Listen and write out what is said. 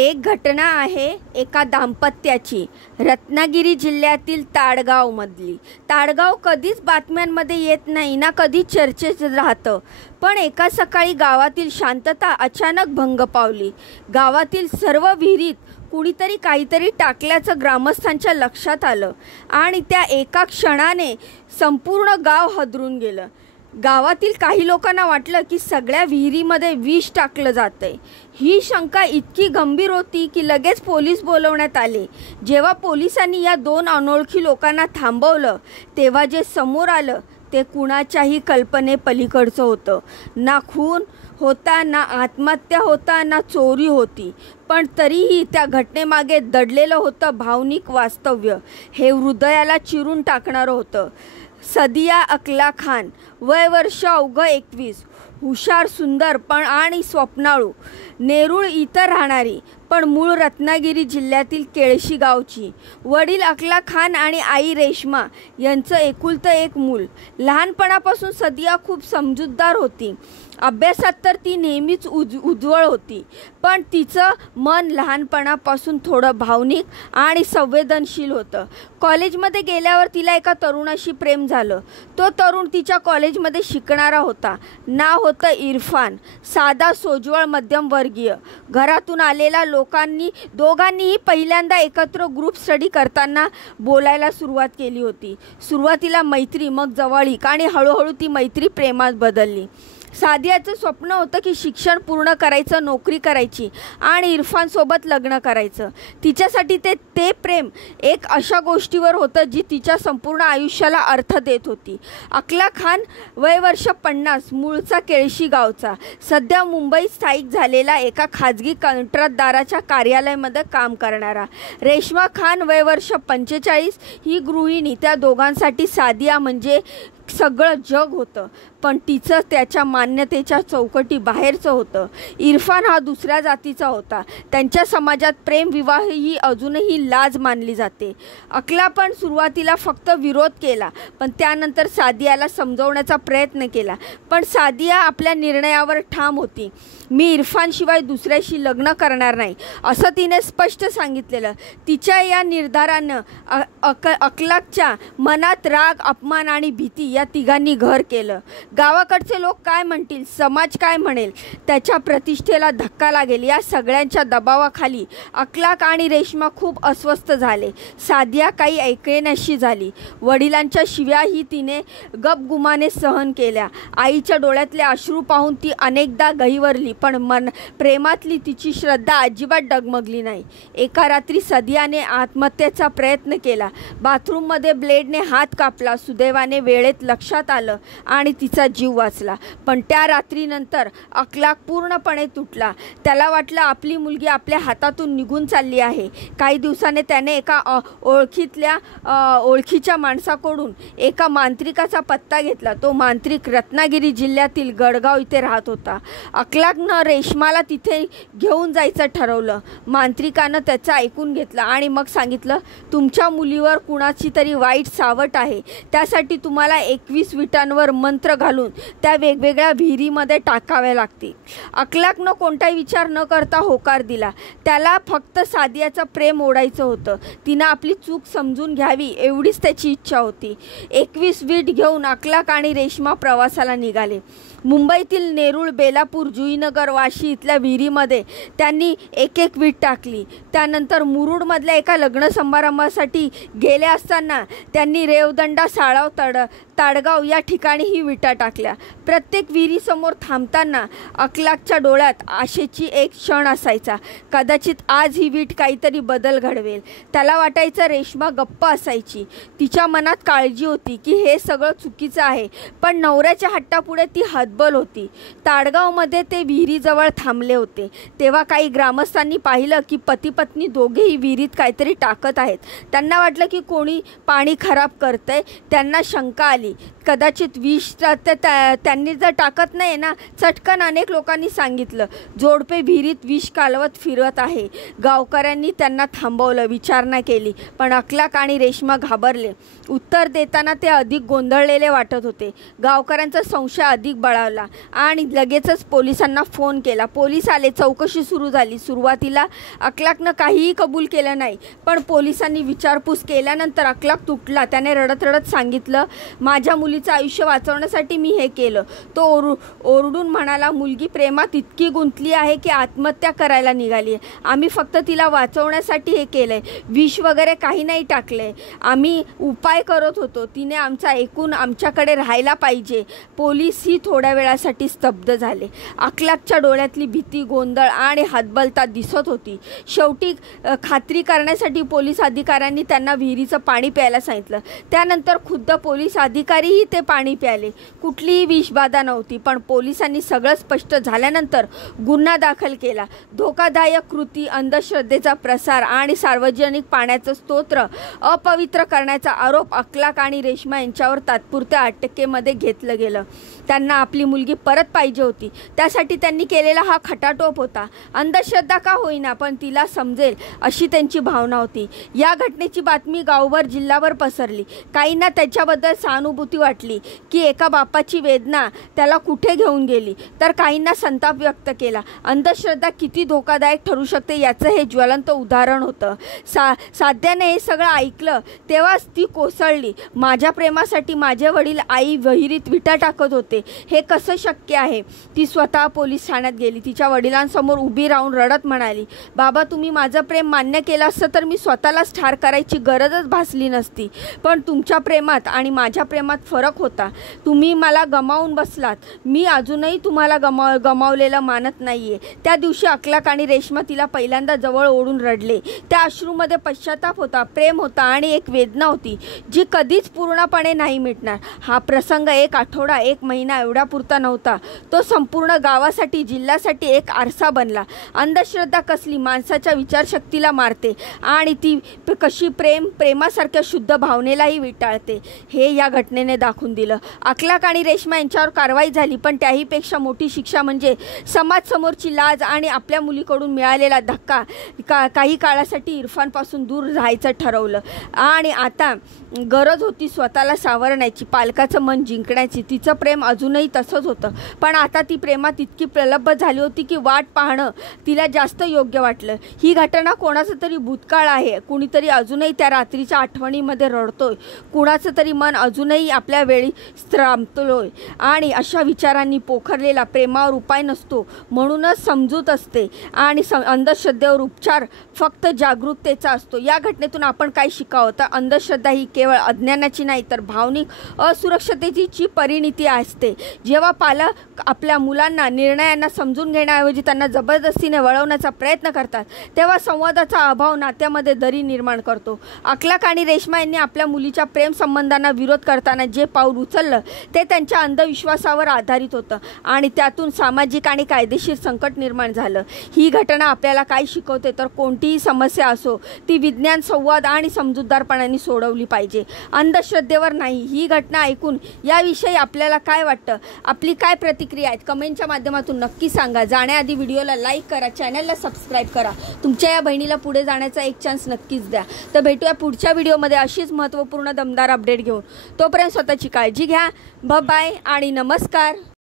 एक घटना आहे एका दाम्पत्याची, रत्नागिरी जिल्ह्यातील ताडगावमधली. ताडगाव कधीच बातम्यांमध्ये येत नाही ना कधी चर्चेत राहतं, पण एका सकाळी गावातील शांतता अचानक भंग पावली. गावातील सर्व विहिरीत कुणीतरी काहीतरी टाकल्याचं ग्रामस्थांच्या लक्षात आलं आणि त्या एका क्षणाने संपूर्ण गाव हादरून गेलं. गावातील काही लोकांना वाटलं की सगळ्या विहिरीमध्ये विष टाकलं जातंय. ही शंका इतकी गंभीर होती की लगेच पोलीस बोलवण्यात आले. जेव्हा पोलिसांनी या दोन अनोळखी लोकांना थांबवलं तेव्हा जे समोर आलं ते कुणाच्याही कल्पनेपलीकडचं होतं. ना खून होता, ना आत्महत्या होता, ना चोरी होती, पण तरीही त्या घटनेमागे दडलेलं होतं भावनिक वास्तव्य. हे हृदयाला चिरून टाकणारं होतं. सदिया अकला खान, वय वर्ष अवघं 21, हुशार, सुंदर पण आणि स्वप्नाळू, नेरूळ इथं राहणारी पण मूळ रत्नागिरी जिल्ह्यातील केळशी गावची. वडील अकला खान आणि आई रेश्मा यांचं एकुलतं एक मूल. लहानपणापासून सदिया खूप समजूतदार होती. अभ्यासात तर ती नेहमीच उज्ज्वल होती, पण तिचं मन लहानपणापासून थोडं भावनिक आणि संवेदनशील होतं. कॉलेजमध्ये गेल्यावर तिला एका तरुणाशी प्रेम झालं. तो तरुण तिच्या कॉलेजमध्ये शिकणारा होता. नाव होतं इरफान. साधा, सोज्वळ, मध्यमवर्गीय घरातून आलेला. दोघांनीही पहिल्यांदा एकत्र ग्रुप स्टडी करताना बोलायला सुरुवात केली होती. सुरुवातीला मैत्री, मग जवळीक आणि हळूहळू ती मैत्री प्रेमात बदलली. सादियाचं स्वप्न होतं की शिक्षण पूर्ण करायचं, नोकरी करायची आणि इरफानसोबत लग्न करायचं. तिच्यासाठी ते प्रेम एक अशा गोष्टीवर होतं जी तिच्या संपूर्ण आयुष्याला अर्थ देत होती. अकला खान, वय वर्ष 50, मूळचा केळशी गावचा, सध्या मुंबईत स्थायिक झालेला एका खाजगी कंत्राटदाराच्या कार्यालयामध्ये काम करणारा. रेश्मा खान, वय वर्ष 45, ही गृहिणी. त्या दोघांसाठी सादिया म्हणजे सगळं जग होतं, पण तिचं त्याच्या मान्यतेच्या चौकटी बाहेरचं होतं. इरफान हा दुसऱ्या जातीचा होता. त्यांच्या समाजात प्रेमविवाह ही अजूनही लाज मानली जाते. अकला पण सुरुवातीला फक्त विरोध केला, पण त्यानंतर सादियाला समजवण्याचा प्रयत्न केला. पण सादिया आपल्या निर्णयावर ठाम होती. मी इरफानशिवाय दुसऱ्याशी लग्न करणार नाही, असं तिने स्पष्ट सांगितलेलं. तिच्या या निर्धारानं अकलाच्या मनात राग, अपमान आणि भीती या तिघांनी घर केलं. गावाकडचे लोक काय म्हणतील, समाज काय म्हणेल, त्याच्या प्रतिष्ठेला धक्का लागेल, या सगळ्यांच्या दबावाखाली अकलाक आणि रेश्मा खूप अस्वस्थ झाले. सादिया काही ऐकेनाशी झाली. वडिलांच्या शिव्याही तिने गपगुमाने सहन केल्या. आईच्या डोळ्यातले अश्रू पाहून ती अनेकदा गहिवरली, पण प्रेमातली तिची श्रद्धा अजिबात डगमगली नाही. एका रात्री सदियाने आत्महत्येचा प्रयत्न केला. बाथरूममध्ये ब्लेडने हात कापला. सुदैवाने वेळेत लक्षात आलं आणि तिचा जीव वाचला. पण त्या रात्रीनंतर अकलाक पूर्णपणे तुटला. त्याला वाटलं आपली मुलगी आपल्या हातातून निघून चालली आहे. काही दिवसाने त्याने एका ओळखीच्या माणसाकडून एका मांत्रिकाचा पत्ता घेतला. तो मांत्रिक रत्नागिरी जिल्ह्यातील गडगाव इथे राहत होता. अकलाकनं रेश्माला तिथे घेऊन जायचं ठरवलं. मांत्रिकानं त्याचं ऐकून घेतलं आणि मग सांगितलं, तुमच्या मुलीवर कुणाची तरी वाईट सावट आहे. त्यासाठी तुम्हाला 21 विटांवर मंत्र घालून त्या वेगवेगळ्या विहिरीमध्ये टाकाव्या लागतील. अकलाकनं कोणताही विचार न करता होकार दिला. त्याला फक्त सादियाचं प्रेम ओढायचं होतं. तिनं आपली चूक समजून घ्यावी एवढीच त्याची इच्छा होती. 21 वीट घेऊन अकलाक आणि रेश्मा प्रवासाला निघाले. मुंबईतील नेरूळ, बेलापूर, जुईनगर, वाशी इथल्या विहिरीमध्ये त्यांनी एक वीट टाकली. त्यानंतर मुरुडमधल्या एका लग्न समारंभासाठी गेले असताना त्यांनी रेवदंडा, साळाव, ताडगाव या ठिकाणी ही विटा टाकल्या. प्रत्येक विहिरीसमोर थांबताना अकलाकच्या डोळ्यात आशेची एक क्षण असायचा. कदाचित आज ही वीट काहीतरी बदल घडवेल. त्याला वाटायचं रेश्मा गप्प असायची. तिच्या मनात काळजी होती की हे सगळं चुकीचं आहे, पण नवऱ्याच्या हट्टापुढे ती हतबल होती. ताडगावमध्ये ते विहिरीजवळ थांबले होते. तेव्हा काही ग्रामस्थांनी पाहिलं की पती पत्नी दोघेही विहिरीत काहीतरी टाकत आहेत. त्यांना वाटलं की कोणी पाणी खराब करतंय. त्यांना शंका आली टाकली. कदाचित विष त्यांनी जर टाकत नाही ना, चटकन अनेक लोकांनी सांगितलं जोडपे विहिरीत विष कालवत फिरत आहे. गावकऱ्यांनी त्यांना थांबवलं, विचारणा केली, पण अखलाक आणि रेश्मा घाबरले. उत्तर देताना ते अधिक गोंधळलेले वाटत होते. गावकऱ्यांचा संशय अधिक बळावला आणि लगेचच पोलिसांना फोन केला. पोलीस आले, चौकशी सुरू झाली. सुरुवातीला अखलाकनं काहीही कबूल केलं नाही, पण पोलिसांनी विचारपूस केल्यानंतर अखलाक तुटला. त्याने रडत रडत सांगितलं, माझ्या मुलीचं आयुष्य वाचवण्यासाठी मी हे केलं. तो ओरडून म्हणाला, मुलगी प्रेमात इतकी गुंतली आहे की आत्महत्या करायला निघाली आहे. आम्ही फक्त तिला वाचवण्यासाठी हे केलं आहे, विष वगैरे काही नाही टाकले. आम्ही उपाय करत होतो. तिने आमचा ऐकून आमच्याकडे राहायला पाहिजे. पोलीसही थोड्या वेळासाठी स्तब्ध झाले. अखलाकच्या डोळ्यातली भीती, गोंधळ आणि हतबलता दिसत होती. शेवटी खात्री करण्यासाठी पोलीस अधिकाऱ्यांनी त्यांना विहिरीचं पाणी प्यायला सांगितलं. त्यानंतर खुद्द पोलीस अधिकारीही ते पाणी प्यायले. कुठलीही विषबाधा नव्हती, पण पोलिसांनी सगळं स्पष्ट झाल्यानंतर गुन्हा दाखल केला. धोकादायक कृती, अंधश्रद्धेचा प्रसार आणि सार्वजनिक पाण्याचं स्तोत्र अपवित्र करण्याचा आरोप अखलाक आणि रेश्मा यांच्यावर तात्पुरत्या अटकेमध्ये घेतलं गेलं. त्यांना आपली मुलगी परत पाहिजे होती, त्यासाठी त्यांनी केलेला हा खटाटोप होता. अंधश्रद्धा का होईना, पण तिला समजेल अशी त्यांची भावना होती. या घटनेची बातमी गावभर, जिल्हाभर पसरली. काहींना त्याच्याबद्दल सहानुभूती वाटली की एका बापाची वेदना त्याला कुठे घेऊन गेली, तर काहींना संताप व्यक्त केला. अंधश्रद्धा किती धोकादायक ठरू शकते याचं हे ज्वलंत उदाहरण होतं. साध्याने हे सगळं ऐकलं तेव्हाच ती कोसळली. माझ्या प्रेमासाठी माझे वडील आई विहिरीत विटा टाकत होते, हे कसं शक्य आहे? ती स्वतः पोलीस ठाण्यात गेली. तिच्या वडिलांसमोर उभी राहून रडत म्हणाली, बाबा, तुम्ही माझं प्रेम मान्य केलं असतं तर मी स्वतःलाच ठार करायची गरजच भासली नसती. पण तुमच्या प्रेमात आणि माझ्या प्रेमात फरक होता. तुम्ही मला गमावून बसलात. मी अजूनही तुम्हाला गमावलेलं मानत नाहीये. त्या दिवशी अखलाक आणि रेश्मा तिला पहिल्यांदा जवळ ओढून रडले. त्या अश्रूमध्ये पश्चाताप होता, प्रेम होता आणि एक वेदना होती जी कधीच पूर्णपणे नाही मिटणार. हा प्रसंग एक आठवडा, एक महिना एवढा पुरता नव्हता. तो संपूर्ण गावासाठी, जिल्ह्यासाठी एक आरसा बनला. अंधश्रद्धा कसली माणसाच्या विचारशक्तीला मारते आणि ती कशी प्रेमासारख्या शुद्ध भावनेलाही विटाळते, हे या घटनेने दाखवून दिलं. अखलाक आणि रेश्मा यांच्यावर कारवाई झाली, पण त्याहीपेक्षा मोठी शिक्षा म्हणजे समाजसमोरची लाज आणि आपल्या मुलीकडून मिळालेला धक्का. काही काळासाठी इरफानपासून दूर राहायचं ठरवलं आणि आता गरज होती स्वतःला सावरण्याची, पालकाचं मन जिंकण्याची. तिचं प्रेम अजूनही तसंच होतं, पण आता ती प्रेमात इतकी प्रलब्ध झाली होती की वाट पाहणं तिला जास्त योग्य वाटलं. ही घटना कोणाचं तरी भूतकाळ आहे. कुणीतरी अजूनही त्या रात्रीच्या आठवणीमध्ये रडतोय. कुणाचं तरी मन अजूनही आपल्या वेळी स्त्रांबतोय आणि अशा विचारांनी पोखरलेला प्रेमावर उपाय नसतो, म्हणूनच समजूत असते आणि अंधश्रद्धेवर उपचार फक्त जागरूकतेचा असतो. या घटनेतून आपण काय शिकावं, तर अंधश्रद्धा ही केवळ अज्ञानाची नाही तर भावनिक असुरक्षिततेची परिणिती असते. जेव्हा पालक आपल्या मुलांना, निर्णयांना समजून घेण्याऐवजी त्यांना जबरदस्तीने वळवण्याचा प्रयत्न करतात, तेव्हा संवादाचा अभाव नात्यामध्ये दरी निर्माण करतो. अखलाक आणि रेश्मा यांनी आपल्या मुलीच्या प्रेम संबंधांना विरोध करताना जे पाऊल उचललं ते त्यांच्या अंधविश्वासावर आधारित होतं आणि त्यातून सामाजिक आणि कायदेशीर संकट निर्माण झालं. ही घटना आपल्याला काय शिकवते, तर कोणतीही समस्या असो ती विज्ञान, संवाद आणि समजूतदारपणाने सोडवली पाहिजे, अंधश्रद्धेवर नाही. ही घटना ऐकून याविषयी आपल्याला काय वाटतं, आपली काय प्रतिक्रिया आहेत, कमेंटच्या माध्यमातून नक्की सांगा. जाण्याआधी व्हिडिओला लाईक करा, चॅनलला सबस्क्राईब करा. तुमच्या या बहिणीला पुढे जाण्याचा एक चान्स नक्कीच द्या. तर भेटूया पुढच्या व्हिडिओमध्ये अशीच महत्त्वपूर्ण दमदार अपडेट घेऊन. तोपर्यंत स्वतःची काळजी घ्या. बाय आणि नमस्कार.